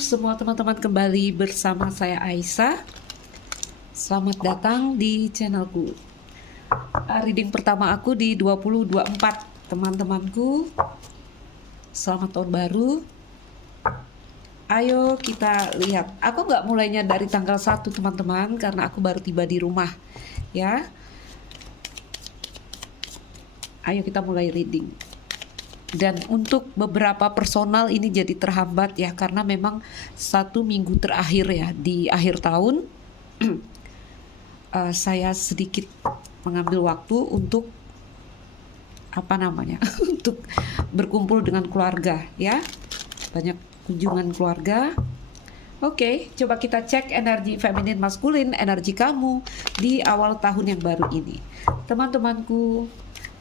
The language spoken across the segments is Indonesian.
semua teman-teman, kembali bersama saya Aisyah. Selamat datang di channelku. Reading pertama aku di 2024. Teman-temanku, selamat tahun baru. Ayo kita lihat. Aku nggak mulainya dari tanggal 1 teman-teman, karena aku baru tiba di rumah ya. Ayo kita mulai reading. Dan untuk beberapa personal ini jadi terhambat ya, karena memang 1 minggu terakhir ya di akhir tahun saya sedikit mengambil waktu untuk untuk berkumpul dengan keluarga ya, banyak kunjungan keluarga. Oke, coba kita cek energi feminin maskulin, energi kamu di awal tahun yang baru ini. Teman-temanku,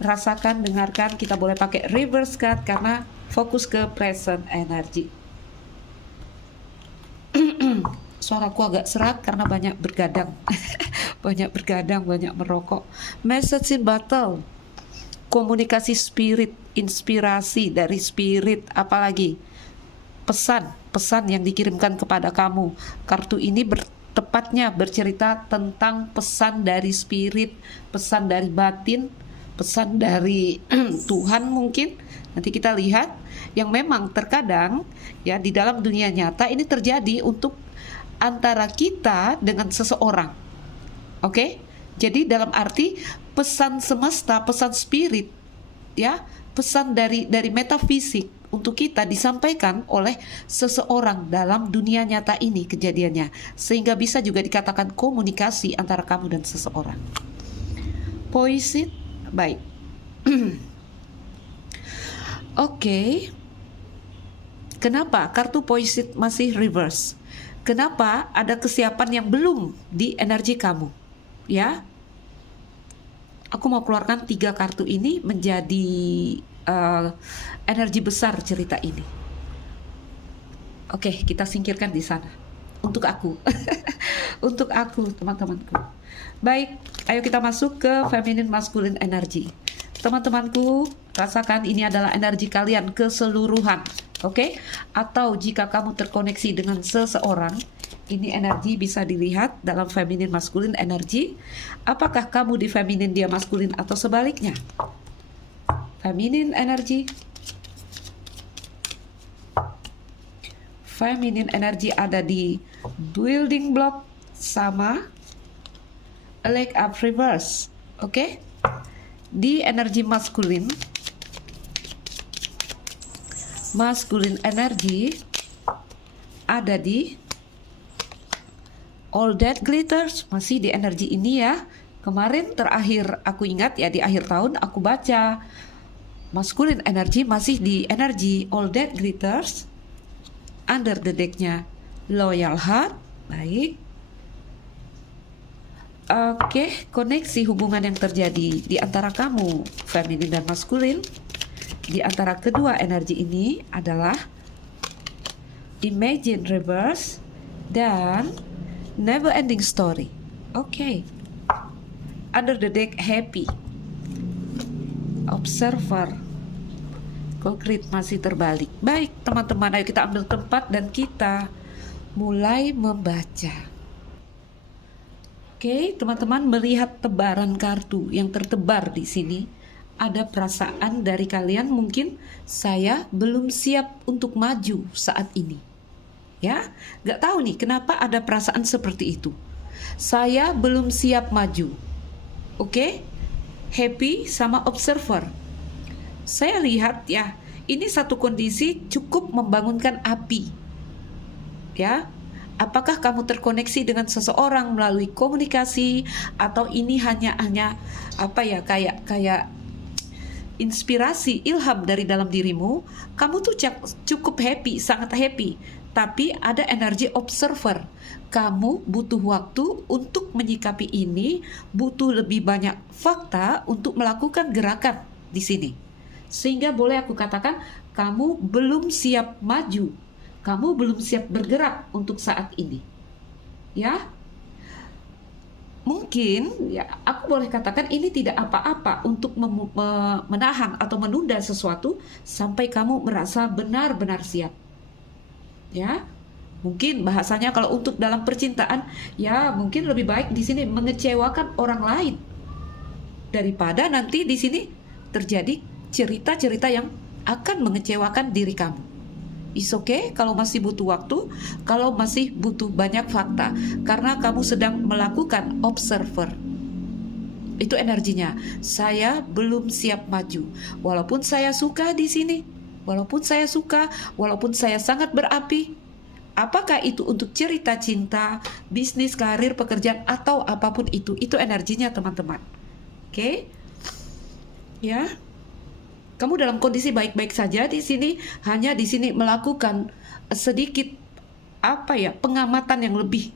rasakan, dengarkan. Kita boleh pakai reverse card karena fokus ke present energy. Suaraku agak serak karena banyak bergadang. banyak merokok. Message in battle. Komunikasi spirit, inspirasi dari spirit, apalagi pesan yang dikirimkan kepada kamu. Kartu ini tepatnya bercerita tentang pesan dari spirit, pesan dari batin, pesan dari Tuhan mungkin. Nanti kita lihat yang memang terkadang ya di dalam dunia nyata ini terjadi untuk antara kita dengan seseorang. Oke? Jadi dalam arti pesan semesta, pesan spirit ya, pesan dari metafisik untuk kita disampaikan oleh seseorang dalam dunia nyata ini kejadiannya, sehingga bisa juga dikatakan komunikasi antara kamu dan seseorang. Poison. Baik. Oke. Kenapa kartu poison masih reverse? Kenapa ada kesiapan yang belum di energi kamu? Ya. Aku mau keluarkan 3 kartu ini menjadi energi besar cerita ini. Oke, kita singkirkan di sana. Untuk aku. Untuk aku, teman-temanku. Baik, ayo kita masuk ke feminine masculine energy. Teman-temanku, rasakan ini adalah energi kalian keseluruhan. Oke? Atau jika kamu terkoneksi dengan seseorang, ini energi bisa dilihat dalam feminine masculine energy. Apakah kamu di feminine dia maskulin atau sebaliknya? Feminine energy. Feminine energy ada di building block sama leg up reverse. Oke? Di energi maskulin energy ada di all that glitters, masih di energi ini ya. Kemarin terakhir aku ingat ya, di akhir tahun aku baca masculine energy masih di energi all that glitters. Under the deck-nya loyal heart. Baik. Oke, koneksi hubungan yang terjadi di antara kamu feminin dan maskulin di antara kedua energi ini adalah imagine reverse dan never ending story. Oke. Under the deck happy. Observer. Concrete masih terbalik. Baik, teman-teman, ayo kita ambil tempat dan kita mulai membaca. Oke, teman-teman, melihat tebaran kartu yang tertebar di sini, ada perasaan dari kalian mungkin saya belum siap untuk maju saat ini. Ya, nggak tahu nih kenapa ada perasaan seperti itu. Saya belum siap maju. Oke, happy sama observer. Saya lihat ya, ini satu kondisi cukup membangunkan api. Ya. Apakah kamu terkoneksi dengan seseorang melalui komunikasi atau ini hanya apa ya, kayak inspirasi, ilham dari dalam dirimu? Kamu tuh cukup happy, sangat happy, tapi ada energi observer. Kamu butuh waktu untuk menyikapi ini, butuh lebih banyak fakta untuk melakukan gerakan di sini. Sehingga boleh aku katakan kamu belum siap maju. Kamu belum siap bergerak untuk saat ini. Ya. Mungkin ya aku boleh katakan ini tidak apa-apa untuk menahan atau menunda sesuatu sampai kamu merasa benar-benar siap. Ya. Mungkin bahasanya kalau untuk dalam percintaan, ya mungkin lebih baik di sini mengecewakan orang lain daripada nanti di sini terjadi cerita-cerita yang akan mengecewakan diri kamu. It's okay kalau masih butuh waktu, kalau masih butuh banyak fakta, karena kamu sedang melakukan observer. Itu energinya. Saya belum siap maju. Walaupun saya suka di sini, walaupun saya suka, walaupun saya sangat berapi. Apakah itu untuk cerita cinta, bisnis, karir, pekerjaan, atau apapun itu energinya teman-teman. Oke? Ya. Kamu dalam kondisi baik-baik saja di sini, hanya di sini melakukan sedikit pengamatan yang lebih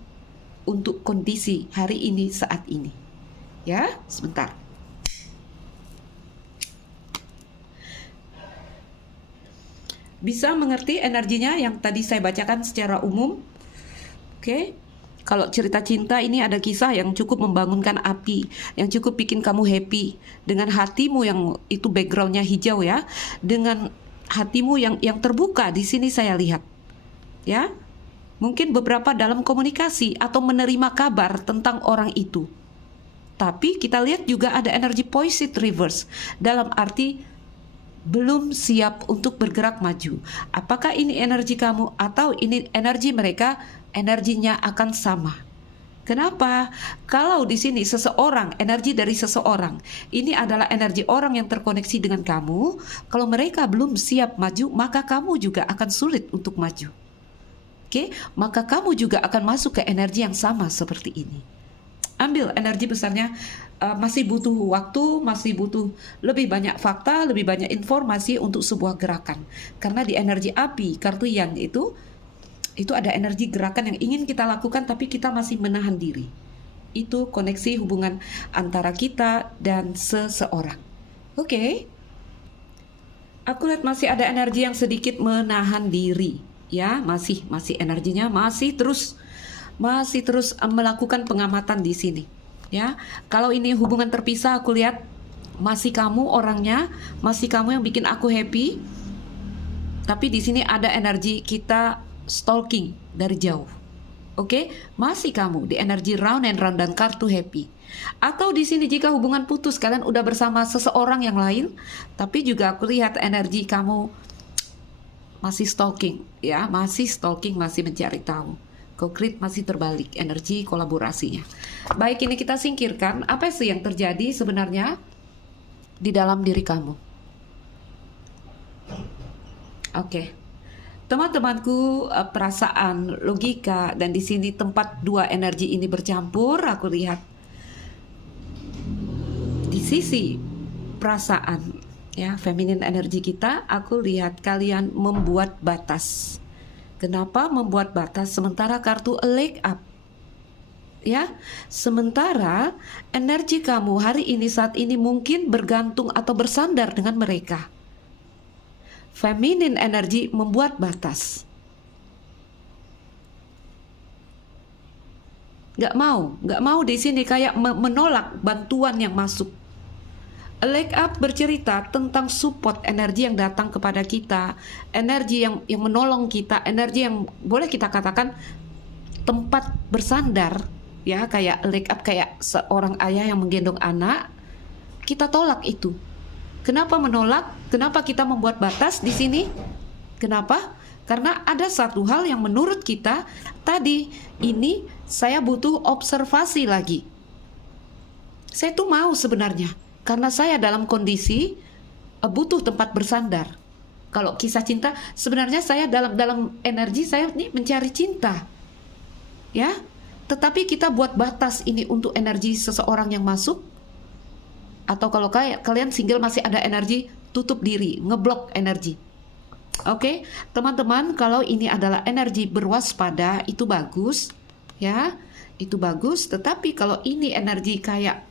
untuk kondisi hari ini saat ini. Ya, sebentar. Bisa mengerti energinya yang tadi saya bacakan secara umum? Oke. Kalau cerita cinta ini ada kisah yang cukup membangunkan api, yang cukup bikin kamu happy dengan hatimu yang itu backgroundnya hijau ya, dengan hatimu yang terbuka di sini saya lihat, ya. Mungkin beberapa dalam komunikasi atau menerima kabar tentang orang itu. Tapi kita lihat juga ada energi poised reverse dalam arti belum siap untuk bergerak maju. Apakah ini energi kamu atau ini energi mereka? Energinya akan sama. Kenapa? Kalau di sini seseorang, energi dari seseorang, ini adalah energi orang yang terkoneksi dengan kamu. Kalau mereka belum siap maju, maka kamu juga akan sulit untuk maju. Oke, maka kamu juga akan masuk ke energi yang sama seperti ini. Ambil energi besarnya, masih butuh waktu, masih butuh lebih banyak fakta, lebih banyak informasi untuk sebuah gerakan. Karena di energi api, kartu yang itu ada energi gerakan yang ingin kita lakukan tapi kita masih menahan diri. Itu koneksi hubungan antara kita dan seseorang. Oke. Aku lihat masih ada energi yang sedikit menahan diri. Ya, masih energinya masih terus melakukan pengamatan di sini. Ya, kalau ini hubungan terpisah, aku lihat masih kamu orangnya, masih kamu yang bikin aku happy. Tapi di sini ada energi kita stalking dari jauh. Oke, masih kamu di energi round and round dan kartu happy. Atau di sini jika hubungan putus, kalian udah bersama seseorang yang lain, tapi juga aku lihat energi kamu masih stalking, ya, masih stalking, masih mencari tahu. Konkret masih terbalik energi kolaborasinya. Baik, ini kita singkirkan apa sih yang terjadi sebenarnya di dalam diri kamu. Oke. Teman-temanku, perasaan, logika, dan di sini tempat dua energi ini bercampur, aku lihat di sisi perasaan, ya, feminin energi kita, aku lihat kalian membuat batas. Kenapa membuat batas? Sementara kartu a leg up, ya, sementara energi kamu hari ini saat ini mungkin bergantung atau bersandar dengan mereka. Feminin energi membuat batas. Gak mau di sini kayak menolak bantuan yang masuk. A leg up bercerita tentang support energi yang datang kepada kita, energi yang menolong kita, energi yang boleh kita katakan tempat bersandar, ya, kayak a leg up kayak seorang ayah yang menggendong anak. Kita tolak itu. Kenapa menolak? Kenapa kita membuat batas di sini? Kenapa? Karena ada satu hal yang menurut kita tadi ini saya butuh observasi lagi. Saya tuh mau sebenarnya karena saya dalam kondisi butuh tempat bersandar. Kalau kisah cinta sebenarnya saya dalam energi saya nih mencari cinta. Ya. Tetapi kita buat batas ini untuk energi seseorang yang masuk. Atau kalau kalian single masih ada energi, tutup diri, ngeblok energi. Oke, teman-teman, kalau ini adalah energi berwaspada, itu bagus, ya, itu bagus. Tetapi kalau ini energi kayak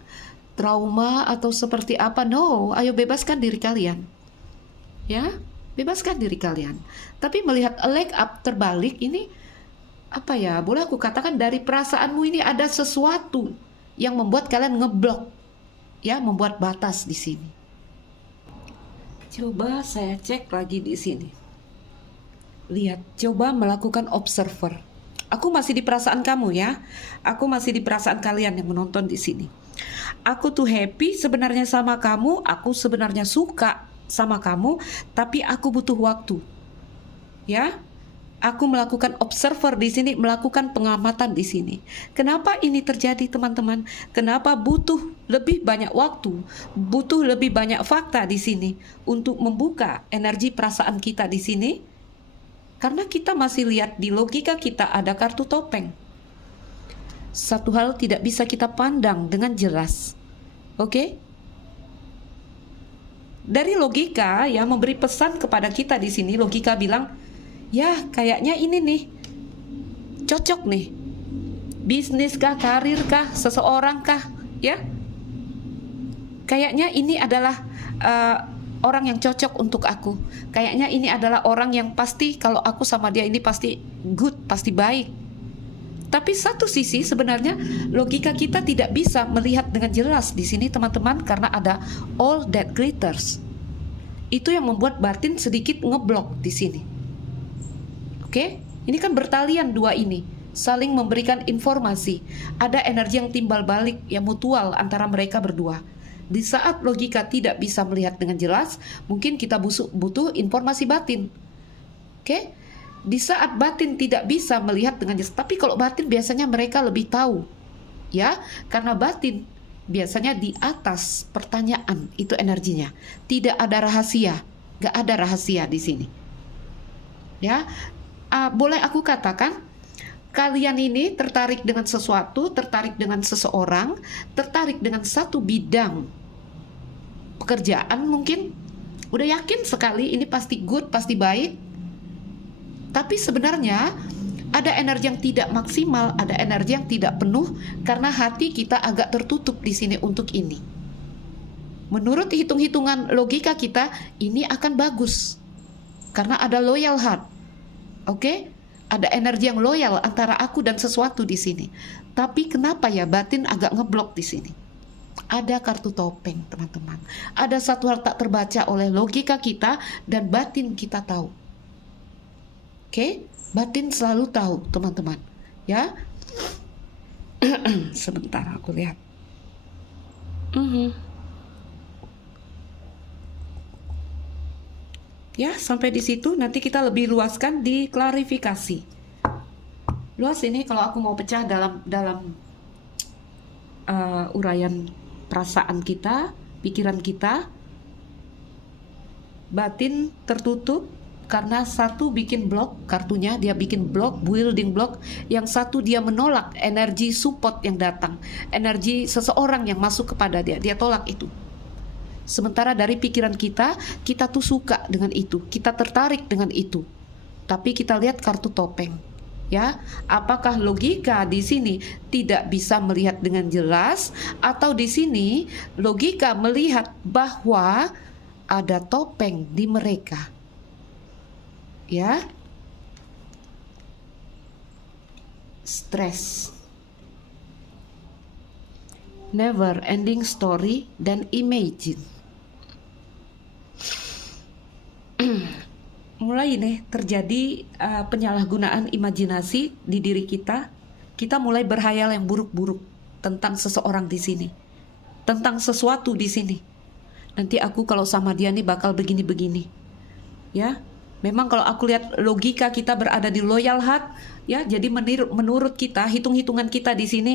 trauma atau seperti apa, no, ayo bebaskan diri kalian, ya, bebaskan diri kalian. Tapi melihat a leg up terbalik ini, apa ya, boleh aku katakan dari perasaanmu ini ada sesuatu yang membuat kalian ngeblok. Ya, membuat batas di sini. Coba saya cek lagi di sini. Lihat, coba melakukan observer. Aku masih di perasaan kamu ya. Aku masih di perasaan kalian yang menonton di sini. Aku tuh happy sebenarnya sama kamu, aku sebenarnya suka sama kamu, tapi aku butuh waktu. Ya, aku melakukan observer di sini, melakukan pengamatan di sini. Kenapa ini terjadi, teman-teman? Kenapa butuh lebih banyak waktu, butuh lebih banyak fakta di sini untuk membuka energi perasaan kita di sini? Karena kita masih lihat di logika kita ada kartu topeng. Satu hal tidak bisa kita pandang dengan jelas. Oke? Dari logika ya memberi pesan kepada kita di sini, logika bilang, ya kayaknya ini nih cocok nih. Bisnis kah, karir kah, seseorang kah, ya? Kayaknya ini adalah orang yang cocok untuk aku. Kayaknya ini adalah orang yang pasti kalau aku sama dia ini pasti good, pasti baik. Tapi satu sisi sebenarnya logika kita tidak bisa melihat dengan jelas di sini teman-teman karena ada all that glitters. Itu yang membuat batin sedikit ngeblok di sini. Oke? Ini kan bertalian dua ini, saling memberikan informasi. Ada energi yang timbal balik, yang mutual antara mereka berdua. Di saat logika tidak bisa melihat dengan jelas, mungkin kita butuh informasi batin. Oke? Di saat batin tidak bisa melihat dengan jelas, tapi kalau batin biasanya mereka lebih tahu. Ya, karena batin biasanya di atas pertanyaan itu energinya. Tidak ada rahasia, nggak ada rahasia di sini. Ya, boleh aku katakan kalian ini tertarik dengan sesuatu, tertarik dengan seseorang, tertarik dengan satu bidang pekerjaan mungkin, udah yakin sekali ini pasti good, pasti baik. Tapi sebenarnya ada energi yang tidak maksimal, ada energi yang tidak penuh karena hati kita agak tertutup di sini untuk ini. Menurut hitung-hitungan logika kita, ini akan bagus karena ada loyal heart. Oke? Ada energi yang loyal antara aku dan sesuatu di sini. Tapi kenapa ya batin agak ngeblok di sini? Ada kartu topeng, teman-teman. Ada satu hal tak terbaca oleh logika kita dan batin kita tahu. Oke? Batin selalu tahu, teman-teman. Ya? Sebentar aku lihat. Ya, sampai di situ nanti kita lebih luaskan di klarifikasi. Luas ini kalau aku mau pecah dalam uraian perasaan kita, pikiran kita. Batin tertutup karena satu bikin blok kartunya, dia bikin blok, building blok. Yang satu dia menolak energi support yang datang, energi seseorang yang masuk kepada dia, dia tolak itu. Sementara dari pikiran kita, kita tuh suka dengan itu, kita tertarik dengan itu. Tapi kita lihat kartu topeng, ya. Apakah logika di sini tidak bisa melihat dengan jelas, atau di sini logika melihat bahwa ada topeng di mereka, ya? Stres, never ending story, dan imagine. Mulai nih terjadi penyalahgunaan imajinasi di diri kita. Kita mulai berhayal yang buruk-buruk tentang seseorang di sini, tentang sesuatu di sini. Nanti aku kalau sama dia nih bakal begini-begini. Ya, memang kalau aku lihat logika kita berada di loyal heart, ya, jadi menurut kita, hitung-hitungan kita di sini,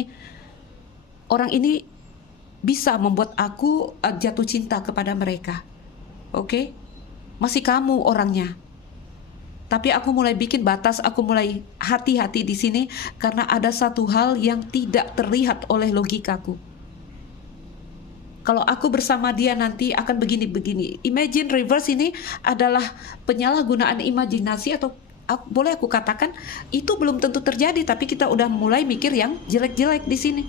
orang ini bisa membuat aku jatuh cinta kepada mereka. Oke? Masih kamu orangnya. Tapi aku mulai bikin batas, aku mulai hati-hati di sini karena ada satu hal yang tidak terlihat oleh logikaku. Kalau aku bersama dia nanti akan begini-begini. Imagine reverse ini adalah penyalahgunaan imajinasi, atau boleh aku katakan itu belum tentu terjadi, tapi kita udah mulai mikir yang jelek-jelek di sini.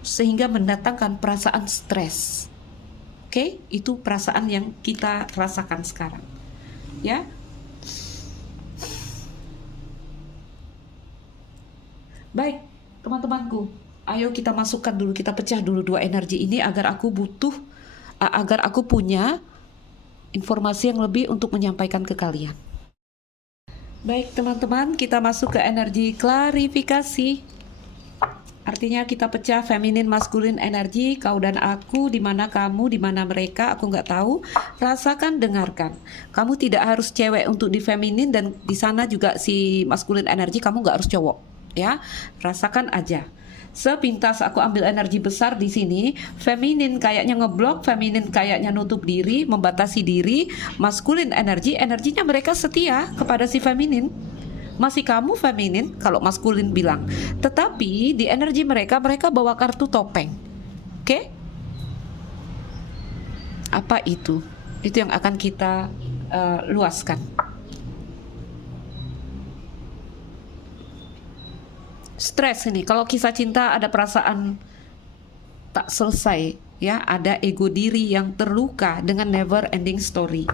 Sehingga mendatangkan perasaan stres. Oke, itu perasaan yang kita rasakan sekarang. Ya. Baik, teman-temanku, ayo kita masukkan dulu, kita pecah dulu dua energi ini agar aku punya informasi yang lebih untuk menyampaikan ke kalian. Baik teman-teman, kita masuk ke energi klarifikasi. Artinya kita pecah feminin, maskulin energi, kau dan aku, di mana kamu, di mana mereka, aku nggak tahu. Rasakan, dengarkan. Kamu tidak harus cewek untuk di feminin, dan di sana juga si maskulin energi, kamu nggak harus cowok, ya. Rasakan aja. Sepintas aku ambil energi besar di sini, feminin kayaknya ngeblok, feminin kayaknya nutup diri, membatasi diri, maskulin energi, energinya mereka setia kepada si feminin. Masih kamu feminin kalau maskulin bilang. Tetapi di energi mereka, mereka bawa kartu topeng. Oke? Apa itu? Itu yang akan kita luaskan. Stres ini, kalau kisah cinta ada perasaan tak selesai, ya, ada ego diri yang terluka dengan never ending story.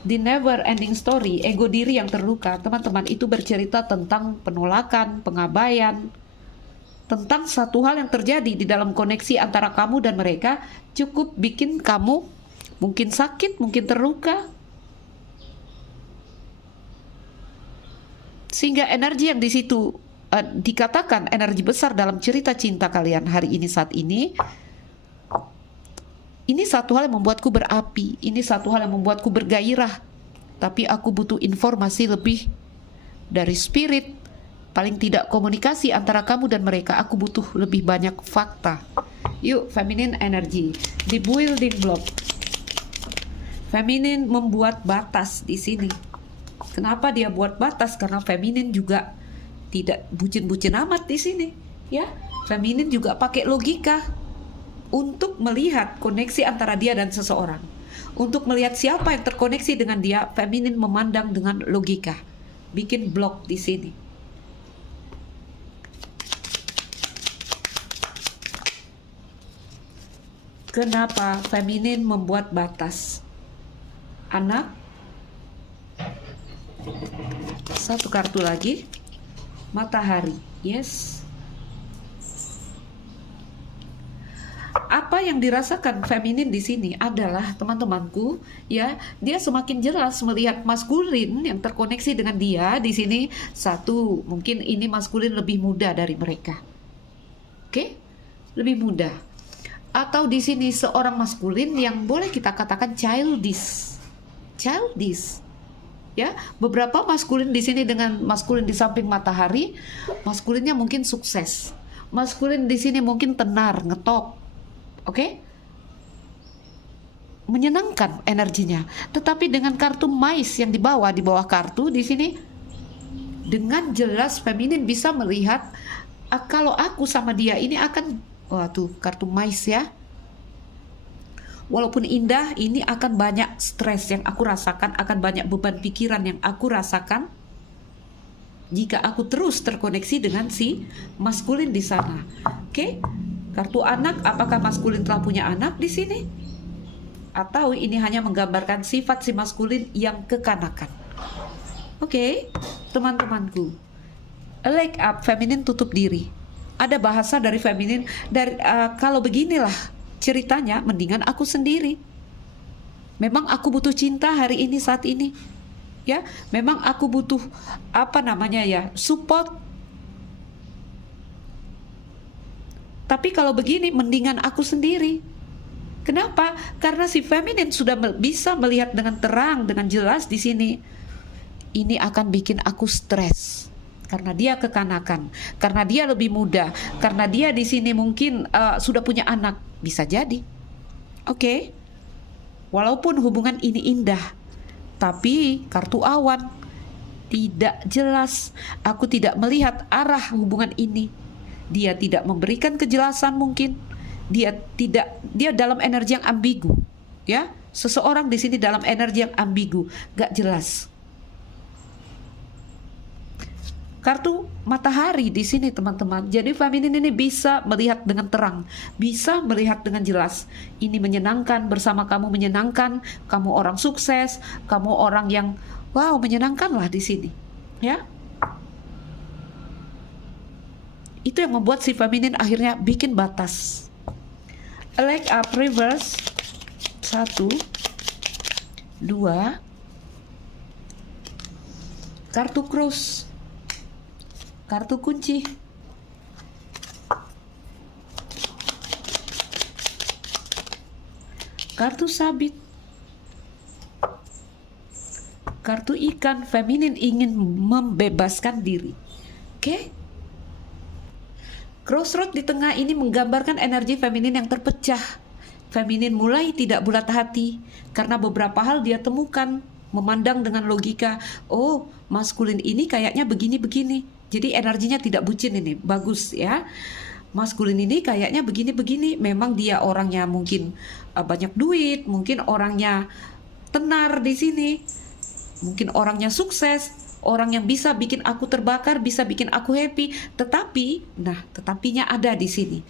Di never ending story, ego diri yang terluka, teman-teman, itu bercerita tentang penolakan, pengabaian, tentang satu hal yang terjadi di dalam koneksi antara kamu dan mereka, cukup bikin kamu mungkin sakit, mungkin terluka. Sehingga energi yang di situ dikatakan energi besar dalam cerita cinta kalian hari ini, saat ini satu hal yang membuatku berapi, ini satu hal yang membuatku bergairah. Tapi aku butuh informasi lebih dari spirit, paling tidak komunikasi antara kamu dan mereka. Aku butuh lebih banyak fakta. Yuk, feminine energy di building block. Feminin membuat batas di sini. Kenapa dia buat batas? Karena feminin juga tidak bucin-bucin amat di sini, ya. Feminin juga pakai logika untuk melihat koneksi antara dia dan seseorang. Untuk melihat siapa yang terkoneksi dengan dia, feminin memandang dengan logika. Bikin blok di sini. Kenapa feminin membuat batas? Anak. Satu kartu lagi, matahari. Yes. Apa yang dirasakan feminin di sini adalah, teman-temanku, ya, dia semakin jelas melihat maskulin yang terkoneksi dengan dia di sini. Satu, mungkin ini maskulin lebih muda dari mereka. Oke? Lebih muda. Atau di sini seorang maskulin yang boleh kita katakan childish. Childish. Ya, beberapa maskulin di sini dengan maskulin di samping matahari, maskulinnya mungkin sukses. Maskulin di sini mungkin tenar, ngetop. Oke? Menyenangkan energinya. Tetapi dengan kartu mais yang di bawah kartu di sini, dengan jelas feminin bisa melihat kalau aku sama dia ini akan, tuh kartu mais ya. Walaupun indah, ini akan banyak stres yang aku rasakan, akan banyak beban pikiran yang aku rasakan jika aku terus terkoneksi dengan si maskulin di sana. Oke? Kartu anak, apakah maskulin telah punya anak di sini? Atau ini hanya menggambarkan sifat si maskulin yang kekanakan? Oke, teman-temanku. Leg up, feminin tutup diri. Ada bahasa dari feminin, dari kalau beginilah ceritanya, mendingan aku sendiri. Memang aku butuh cinta hari ini, saat ini, ya. Memang aku butuh support. Tapi kalau begini, mendingan aku sendiri. Kenapa? Karena si feminin sudah bisa melihat dengan terang, dengan jelas di sini. Ini akan bikin aku stres. Karena dia kekanakan, karena dia lebih muda, karena dia di sini mungkin sudah punya anak. Bisa jadi. Oke. Walaupun hubungan ini indah, tapi kartu awan tidak jelas. Aku tidak melihat arah hubungan ini. Dia tidak memberikan kejelasan mungkin. Dia dalam energi yang ambigu, ya. Seseorang di sini dalam energi yang ambigu, gak jelas. Kartu matahari di sini, teman-teman. Jadi feminin ini bisa melihat dengan terang, bisa melihat dengan jelas. Ini menyenangkan, bersama kamu menyenangkan. Kamu orang sukses, kamu orang yang menyenangkan lah di sini, ya. Itu yang membuat si feminin akhirnya bikin batas. Leg up reverse. 1, 2, kartu cross, kartu kunci, kartu sabit, kartu ikan. Feminin ingin membebaskan diri. Oke? Crossroad di tengah ini menggambarkan energi feminin yang terpecah. Feminin mulai tidak bulat hati karena beberapa hal dia temukan, memandang dengan logika, oh maskulin ini kayaknya begini-begini, jadi energinya tidak bucin ini, bagus ya. Maskulin ini kayaknya begini-begini, memang dia orangnya mungkin banyak duit, mungkin orangnya tenar di sini, mungkin orangnya sukses, orang yang bisa bikin aku terbakar, bisa bikin aku happy. Tetapi, tetapinya ada di sini.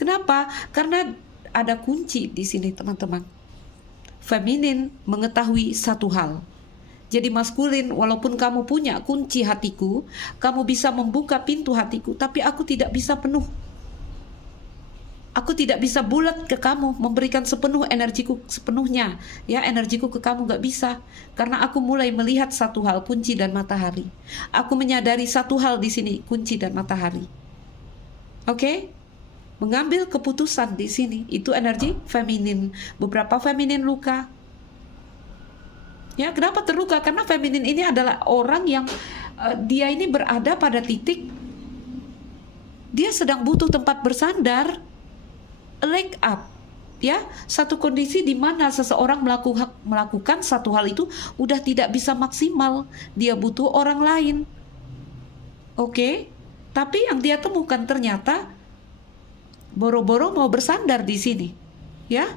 Kenapa? Karena ada kunci di sini, teman-teman. Feminin mengetahui satu hal. Jadi maskulin, walaupun kamu punya kunci hatiku, kamu bisa membuka pintu hatiku, tapi aku tidak bisa penuh. Aku tidak bisa bulat ke kamu, memberikan sepenuh energiku sepenuhnya. Ya, energiku ke kamu gak bisa. Karena aku mulai melihat satu hal, kunci dan matahari. Aku menyadari satu hal di sini, kunci dan matahari. Oke? Mengambil keputusan di sini, itu energi feminin. Beberapa feminin luka. Ya, kenapa terluka? Karena feminin ini adalah orang yang dia ini berada pada titik dia sedang butuh tempat bersandar. Leg up, ya, satu kondisi di mana seseorang melakukan satu hal itu udah tidak bisa maksimal, dia butuh orang lain. Oke, tapi yang dia temukan ternyata boro-boro mau bersandar di sini, ya.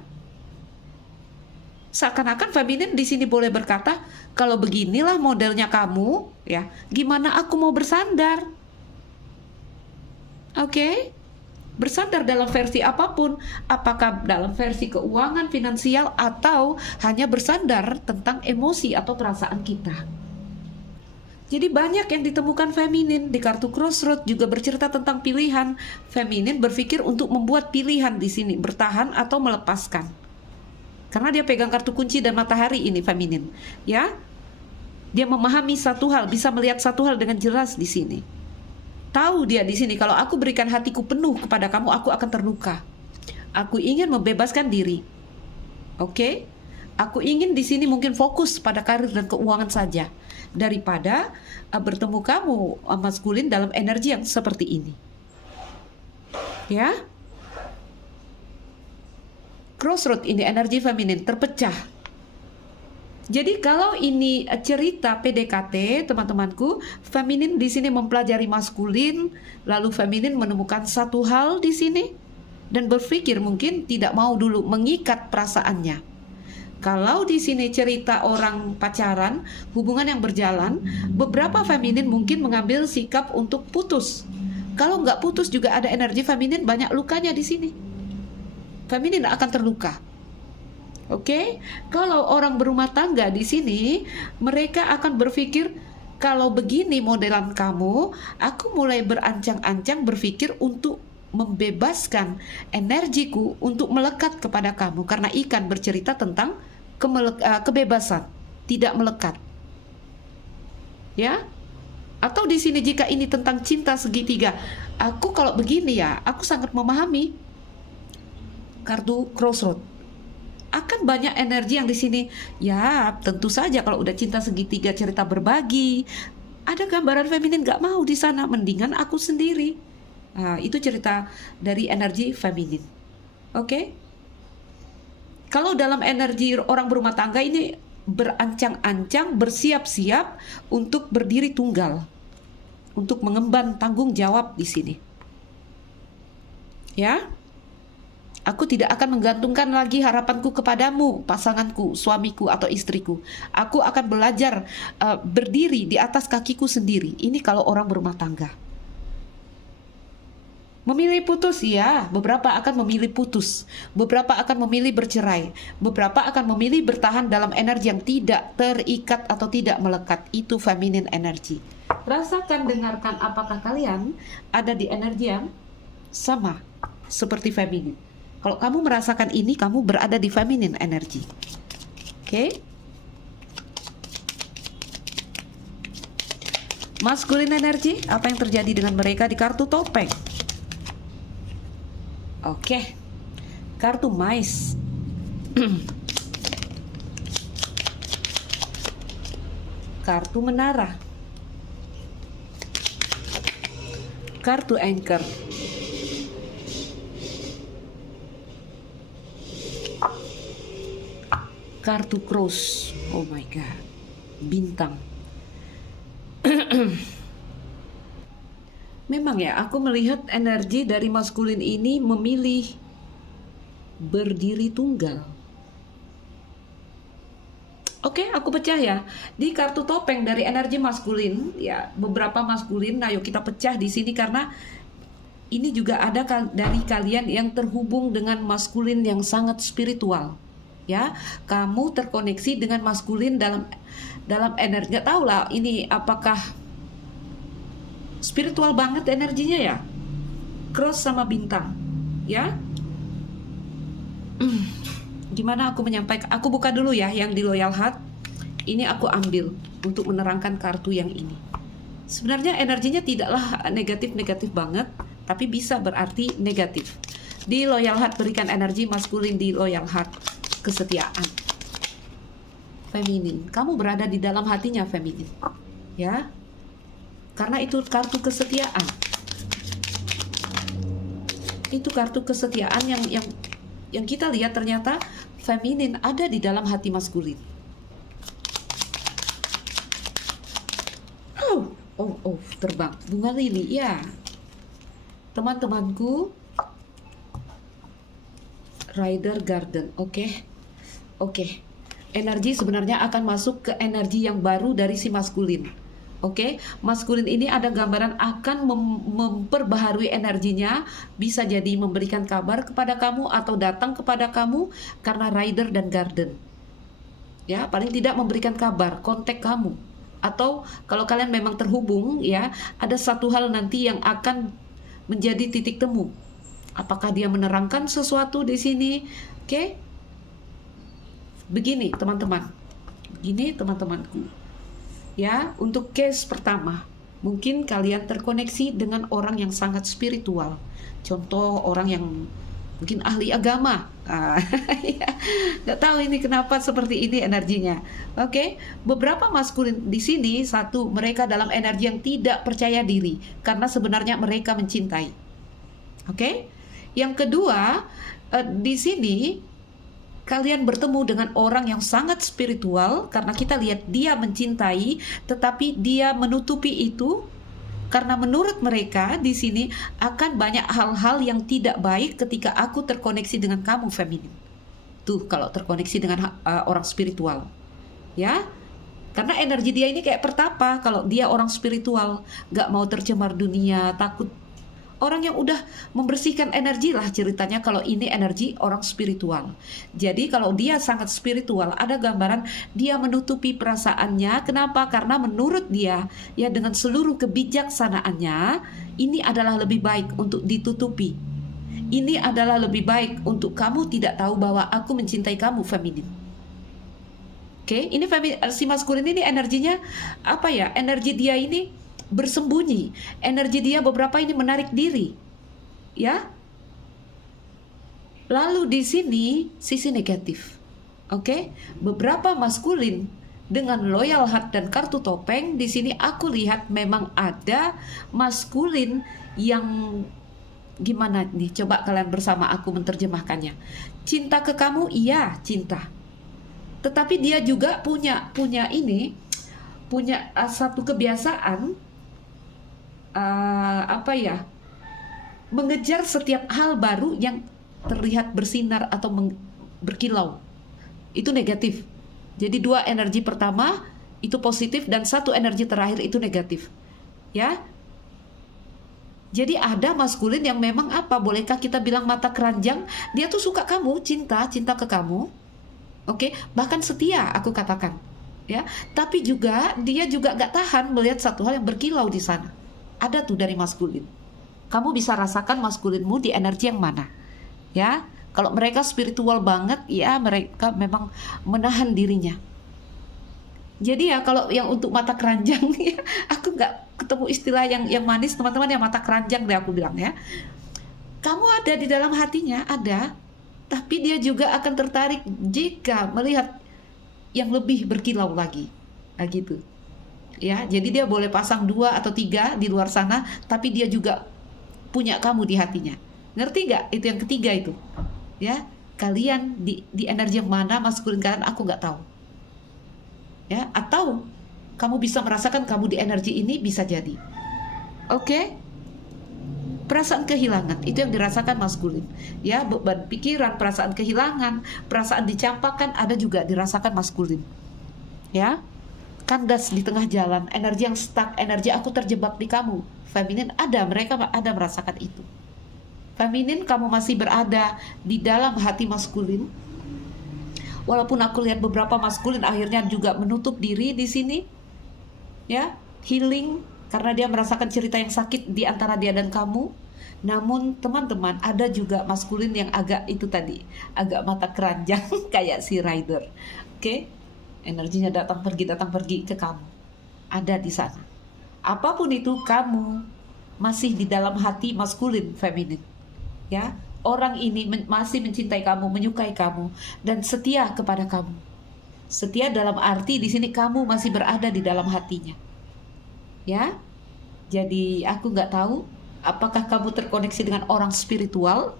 Seakan-akan feminin di sini boleh berkata, kalau beginilah modelnya kamu, ya, gimana aku mau bersandar? Oke. Bersandar dalam versi apapun, apakah dalam versi keuangan, finansial, atau hanya bersandar tentang emosi atau perasaan kita. Jadi banyak yang ditemukan feminin. Di kartu crossroad juga bercerita tentang pilihan. Feminin berpikir untuk membuat pilihan di sini, bertahan atau melepaskan. Karena dia pegang kartu kunci dan matahari ini feminin, ya. Dia memahami satu hal, bisa melihat satu hal dengan jelas di sini. Tahu dia di sini, kalau aku berikan hatiku penuh kepada kamu, aku akan terluka. Aku ingin membebaskan diri. Oke? Aku ingin di sini mungkin fokus pada karir dan keuangan saja, daripada bertemu kamu maskulin dalam energi yang seperti ini. Ya? Crossroad ini energi feminin terpecah. Jadi kalau ini cerita PDKT, teman-temanku, feminin di sini mempelajari maskulin, lalu feminin menemukan satu hal di sini dan berpikir mungkin tidak mau dulu mengikat perasaannya. Kalau di sini cerita orang pacaran, hubungan yang berjalan, beberapa feminin mungkin mengambil sikap untuk putus. Kalau nggak putus juga ada energi feminin banyak lukanya di sini. Feminin akan terluka. Oke, kalau orang berumah tangga di sini, mereka akan berpikir, kalau begini modelan kamu, aku mulai berancang-ancang berpikir untuk membebaskan energiku untuk melekat kepada kamu. Karena ikan bercerita tentang kebebasan, tidak melekat. Ya, atau di sini jika ini tentang cinta segitiga, aku kalau begini ya, aku sangat memahami kartu crossroad. Akan banyak energi yang di sini. Ya, tentu saja kalau udah cinta segitiga, cerita berbagi, ada gambaran feminin gak mau di sana, mendingan aku sendiri. Nah, itu cerita dari energi feminin. Oke? Kalau dalam energi orang berumah tangga ini berancang-ancang, bersiap-siap untuk berdiri tunggal, untuk mengemban tanggung jawab di sini. Ya? Aku tidak akan menggantungkan lagi harapanku kepadamu, pasanganku, suamiku, atau istriku. Aku akan belajar berdiri di atas kakiku sendiri. Ini kalau orang berumah tangga. Memilih putus, ya. Beberapa akan memilih putus. Beberapa akan memilih bercerai. Beberapa akan memilih bertahan dalam energi yang tidak terikat atau tidak melekat. Itu feminine energy. Rasakan, dengarkan, apakah kalian ada di energi yang sama seperti feminin. Kalau kamu merasakan ini, kamu berada di feminine energy. Oke? Masculine energy, apa yang terjadi dengan mereka di kartu topeng? Oke, kartu mais. Kartu menara. Kartu anchor. Kartu cross. Oh my god. Bintang. Memang ya, aku melihat energi dari maskulin ini memilih berdiri tunggal. Oke, aku pecah ya. Di kartu topeng dari energi maskulin, ya beberapa maskulin. Ayo kita pecah di sini karena ini juga ada dari kalian yang terhubung dengan maskulin yang sangat spiritual. Ya, kamu terkoneksi dengan maskulin dalam energi. Gak tau lah ini apakah spiritual banget energinya ya. Cross sama bintang, ya. Gimana aku menyampaikan? Aku buka dulu ya yang di Loyal Heart. Ini aku ambil untuk menerangkan kartu yang ini. Sebenarnya energinya tidaklah negatif-negatif banget, tapi bisa berarti negatif. Di Loyal Heart berikan energi maskulin di Loyal Heart. Kesetiaan. Feminin. Kamu berada di dalam hatinya feminin. Ya. Karena itu kartu kesetiaan. Itu kartu kesetiaan yang kita lihat ternyata feminin ada di dalam hati maskulin. Oh, terbang. Bunga lili, ya. Teman-temanku, Rider Garden, Oke. Energi sebenarnya akan masuk ke energi yang baru dari si maskulin. Oke, maskulin ini ada gambaran akan memperbaharui energinya, bisa jadi memberikan kabar kepada kamu atau datang kepada kamu karena Rider dan Garden. Ya, paling tidak memberikan kabar, kontak kamu. Atau kalau kalian memang terhubung, ya, ada satu hal nanti yang akan menjadi titik temu. Apakah dia menerangkan sesuatu di sini? Oke. Begini, teman-teman. Begini, teman-temanku. Ya, untuk case pertama, mungkin kalian terkoneksi dengan orang yang sangat spiritual. Contoh orang yang mungkin ahli agama. Ya, nggak tahu ini kenapa seperti ini energinya. Oke, beberapa maskulin di sini, satu, mereka dalam energi yang tidak percaya diri karena sebenarnya mereka mencintai. Oke, yang kedua, di sini kalian bertemu dengan orang yang sangat spiritual karena kita lihat dia mencintai, tetapi dia menutupi itu karena menurut mereka di sini akan banyak hal-hal yang tidak baik ketika aku terkoneksi dengan kamu feminin. Tuh kalau terkoneksi dengan orang spiritual, ya. Karena energi dia ini kayak pertapa. Kalau dia orang spiritual, gak mau tercemar dunia, takut. Orang yang udah membersihkan energi lah ceritanya kalau ini energi orang spiritual. Jadi kalau dia sangat spiritual, ada gambaran dia menutupi perasaannya. Kenapa? Karena menurut dia, ya dengan seluruh kebijaksanaannya, ini adalah lebih baik untuk ditutupi. Ini adalah lebih baik untuk kamu tidak tahu bahwa aku mencintai kamu feminin. Oke, ini si maskulin ini energinya apa ya? Energi dia ini bersembunyi, energi dia beberapa ini menarik diri, ya. Lalu di sini sisi negatif, oke. Beberapa maskulin dengan Loyal Heart dan kartu topeng di sini aku lihat memang ada maskulin yang gimana nih? Coba kalian bersama aku menerjemahkannya. Cinta ke kamu, iya cinta. Tetapi dia juga punya satu kebiasaan. Mengejar setiap hal baru yang terlihat bersinar atau berkilau. Itu negatif. Jadi dua energi pertama itu positif dan satu energi terakhir itu negatif. Ya. Jadi ada maskulin yang memang apa? Bolehkah kita bilang mata keranjang? Dia tuh suka kamu, cinta ke kamu. Oke, bahkan setia aku katakan. Ya, tapi juga dia juga gak tahan melihat satu hal yang berkilau di sana. Ada tuh dari maskulin. Kamu bisa rasakan maskulinmu di energi yang mana? Ya, kalau mereka spiritual banget, ya mereka memang menahan dirinya. Jadi ya kalau yang untuk mata keranjang, ya, aku ketemu istilah yang manis teman-teman, yang mata keranjang deh aku bilang ya. Kamu ada di dalam hatinya, ada, tapi dia juga akan tertarik jika melihat yang lebih berkilau lagi. Nah gitu. Ya, jadi dia boleh pasang 2 atau 3 di luar sana, tapi dia juga punya kamu di hatinya. Ngerti nggak? Itu yang ketiga itu. Ya, kalian di energi yang mana maskulin kalian, aku nggak tahu. Ya, atau kamu bisa merasakan kamu di energi ini, bisa jadi. Oke? Perasaan kehilangan itu yang dirasakan maskulin. Ya, beban pikiran, perasaan kehilangan, perasaan dicampakkan ada juga dirasakan maskulin. Ya, kandas di tengah jalan, energi yang stuck, energi aku terjebak di kamu. Feminin ada, mereka ada merasakan itu. Feminin, kamu masih berada di dalam hati maskulin. Walaupun aku lihat beberapa maskulin akhirnya juga menutup diri di sini. Ya, healing karena dia merasakan cerita yang sakit di antara dia dan kamu. Namun teman-teman, ada juga maskulin yang agak itu tadi, agak mata keranjang kayak si rider. Oke? Energinya datang pergi ke kamu. Ada di sana. Apapun itu, kamu masih di dalam hati maskulin feminin. Ya, orang ini masih mencintai kamu, menyukai kamu, dan setia kepada kamu. Setia dalam arti di sini kamu masih berada di dalam hatinya. Ya, jadi aku nggak tahu apakah kamu terkoneksi dengan orang spiritual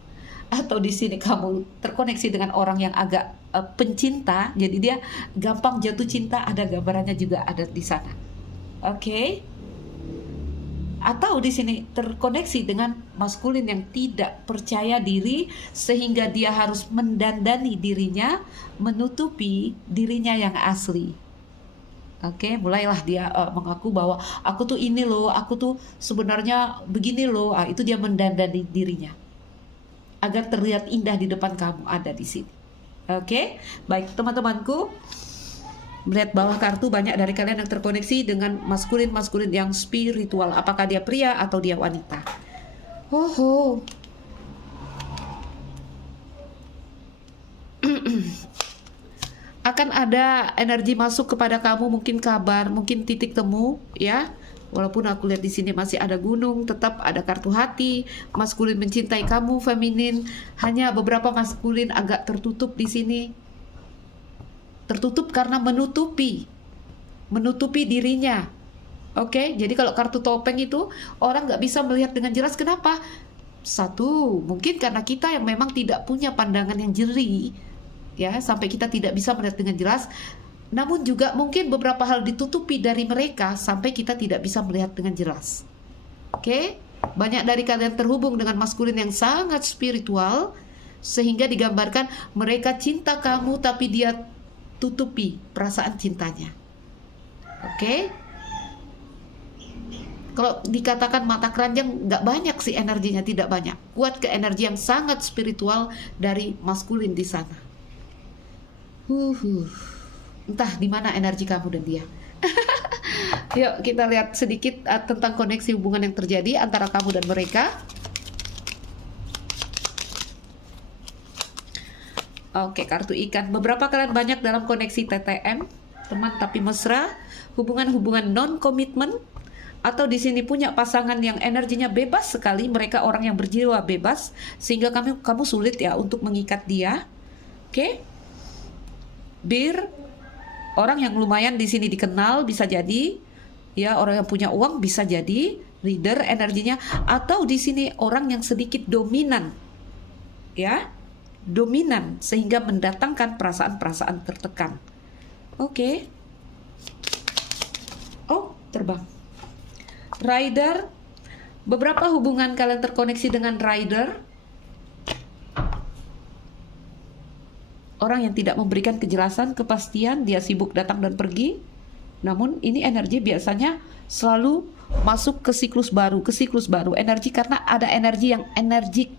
atau di sini kamu terkoneksi dengan orang yang agak pencinta. Jadi dia gampang jatuh cinta, ada gambarannya juga ada di sana. Oke. Atau di sini terkoneksi dengan maskulin yang tidak percaya diri sehingga dia harus mendandani dirinya, menutupi dirinya yang asli. Oke, mulailah dia mengaku bahwa aku tuh ini loh, aku tuh sebenarnya begini loh. Itu dia mendandani dirinya agar terlihat indah di depan kamu, ada di sini. Oke, baik teman-temanku. Melihat bawah kartu, banyak dari kalian yang terkoneksi dengan maskulin yang spiritual. Apakah dia pria atau dia wanita? Oh. Akan ada energi masuk kepada kamu, mungkin kabar, mungkin titik temu, ya. Walaupun aku lihat di sini masih ada gunung, tetap ada kartu hati. Maskulin mencintai kamu, feminin. Hanya beberapa maskulin agak tertutup di sini. Tertutup karena menutupi dirinya. Oke, jadi kalau kartu topeng itu orang nggak bisa melihat dengan jelas. Kenapa? Satu, mungkin karena kita yang memang tidak punya pandangan yang jernih, ya, sampai kita tidak bisa melihat dengan jelas. Namun juga mungkin beberapa hal ditutupi dari mereka sampai kita tidak bisa melihat dengan jelas. Oke, banyak dari kalian terhubung dengan maskulin yang sangat spiritual sehingga digambarkan mereka cinta kamu tapi dia tutupi perasaan cintanya. Oke? Kalau dikatakan mata keranjang, nggak banyak sih energinya, tidak banyak. Kuat ke energi yang sangat spiritual dari maskulin di sana. Entah di mana energi kamu dan dia. Yuk kita lihat sedikit tentang koneksi hubungan yang terjadi antara kamu dan mereka. Oke, kartu ikan. Beberapa kalian banyak dalam koneksi TTM, teman tapi mesra, hubungan-hubungan non-komitmen, atau di sini punya pasangan yang energinya bebas sekali, mereka orang yang berjiwa bebas, sehingga kamu sulit ya untuk mengikat dia. Oke? Bir, orang yang lumayan di sini dikenal bisa jadi, ya orang yang punya uang bisa jadi, leader energinya, atau di sini orang yang sedikit dominan, ya. Dominan sehingga mendatangkan perasaan-perasaan tertekan. Oke. Oh, terbang. Rider. Beberapa hubungan kalian terkoneksi dengan rider. Orang yang tidak memberikan kejelasan, kepastian, dia sibuk datang dan pergi. Namun ini energi biasanya selalu masuk ke siklus baru, energi karena ada energi yang energik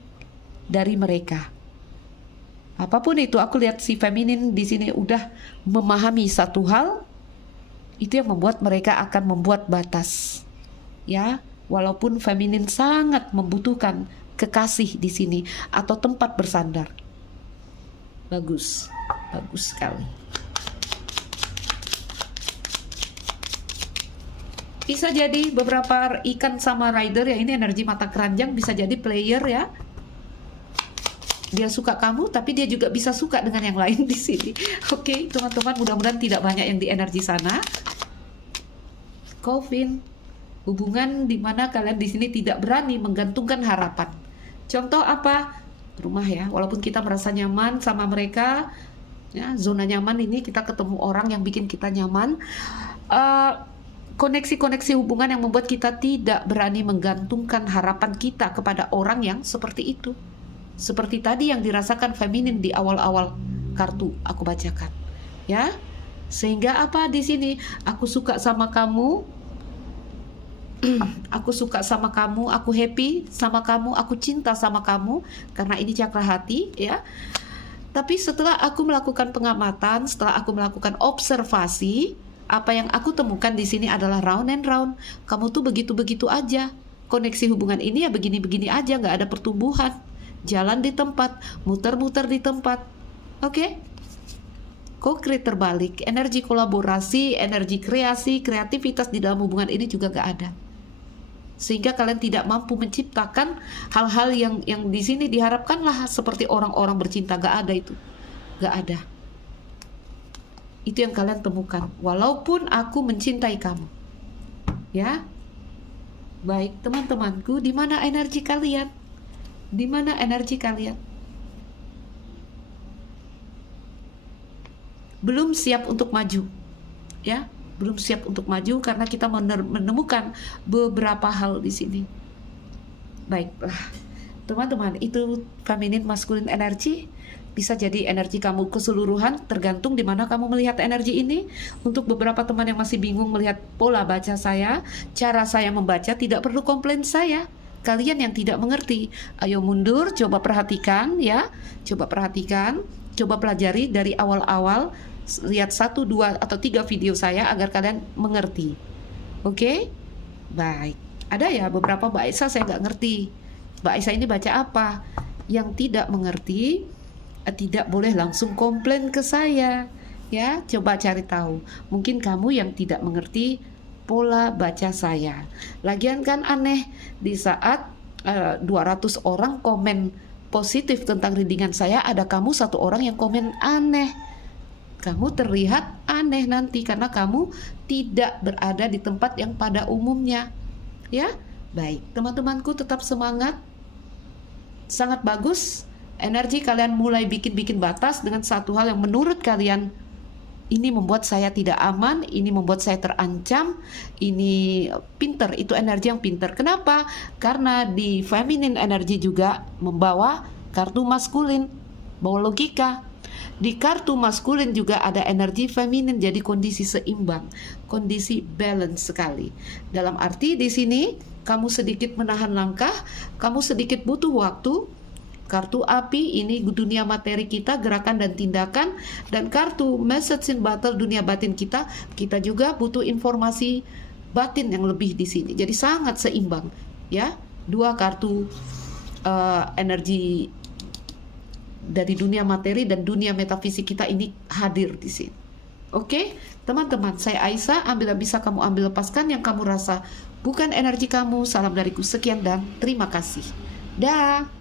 dari mereka. Apapun itu, aku lihat si feminin di sini udah memahami satu hal, itu yang membuat mereka akan membuat batas. Ya, walaupun feminin sangat membutuhkan kekasih di sini atau tempat bersandar. Bagus sekali. Bisa jadi beberapa ikan sama rider ya, ini energi mata keranjang, bisa jadi player ya. Dia suka kamu, tapi dia juga bisa suka dengan yang lain di sini. Oke, teman-teman, mudah-mudahan tidak banyak yang di energi sana. Coffin, hubungan di mana kalian di sini tidak berani menggantungkan harapan. Contoh apa? Rumah ya, walaupun kita merasa nyaman sama mereka, ya, zona nyaman ini kita ketemu orang yang bikin kita nyaman. Koneksi-koneksi hubungan yang membuat kita tidak berani menggantungkan harapan kita kepada orang yang seperti itu. Seperti tadi yang dirasakan feminin di awal-awal kartu aku bacakan, ya. Sehingga apa di sini? Aku suka sama kamu, aku suka sama kamu, aku happy sama kamu, aku cinta sama kamu, karena ini cakra hati, ya. Tapi setelah aku melakukan pengamatan, setelah aku melakukan observasi, apa yang aku temukan di sini adalah round and round. Kamu tuh begitu-begitu aja. Koneksi hubungan ini ya begini-begini aja, nggak ada pertumbuhan. Jalan di tempat, muter-muter di tempat. Oke? Co-create terbalik, energi kolaborasi, energi kreasi, kreativitas di dalam hubungan ini juga nggak ada. Sehingga kalian tidak mampu menciptakan hal-hal yang di sini diharapkanlah seperti orang-orang bercinta. Nggak ada itu. Nggak ada. Itu yang kalian temukan. Walaupun aku mencintai kamu. Ya? Baik, teman-temanku, di mana energi kalian? Di mana energi kalian? Belum siap untuk maju, ya, belum siap untuk maju karena kita menemukan beberapa hal di sini. Baiklah, teman-teman, itu feminin maskulin energi. Bisa jadi energi kamu keseluruhan, tergantung di mana kamu melihat energi ini. Untuk beberapa teman yang masih bingung melihat pola baca saya, cara saya membaca, tidak perlu komplain saya. Kalian yang tidak mengerti, ayo mundur, coba perhatikan ya, coba perhatikan, coba pelajari dari awal-awal, lihat 1, 2, atau 3 video saya agar kalian mengerti. Oke? Baik. Ada ya beberapa Mbak Aisyah saya nggak ngerti. Mbak Aisyah ini baca apa? Yang tidak mengerti, tidak boleh langsung komplain ke saya. Ya, coba cari tahu. Mungkin kamu yang tidak mengerti pola baca saya. Lagian kan aneh, di saat 200 orang komen positif tentang readingan saya, ada kamu 1 orang yang komen aneh. Kamu terlihat aneh nanti karena kamu tidak berada di tempat yang pada umumnya. Ya, baik, teman-temanku, tetap semangat. Sangat bagus. Energi kalian mulai bikin batas dengan satu hal yang menurut kalian ini membuat saya tidak aman, ini membuat saya terancam, ini pinter, itu energi yang pinter. Kenapa? Karena di feminine energi juga membawa kartu maskulin, bawa logika. Di kartu maskulin juga ada energi feminin, jadi kondisi seimbang, kondisi balance sekali. Dalam arti di sini kamu sedikit menahan langkah, kamu sedikit butuh waktu. Kartu api ini dunia materi kita, gerakan dan tindakan, dan kartu message in battle dunia batin kita juga butuh informasi batin yang lebih di sini. Jadi sangat seimbang, ya. 2 kartu energi dari dunia materi dan dunia metafisik kita ini hadir di sini. Oke, teman-teman, saya Aisyah. Ambil yang bisa kamu ambil, lepaskan yang kamu rasa bukan energi kamu. Salam dariku, sekian dan terima kasih. Dah.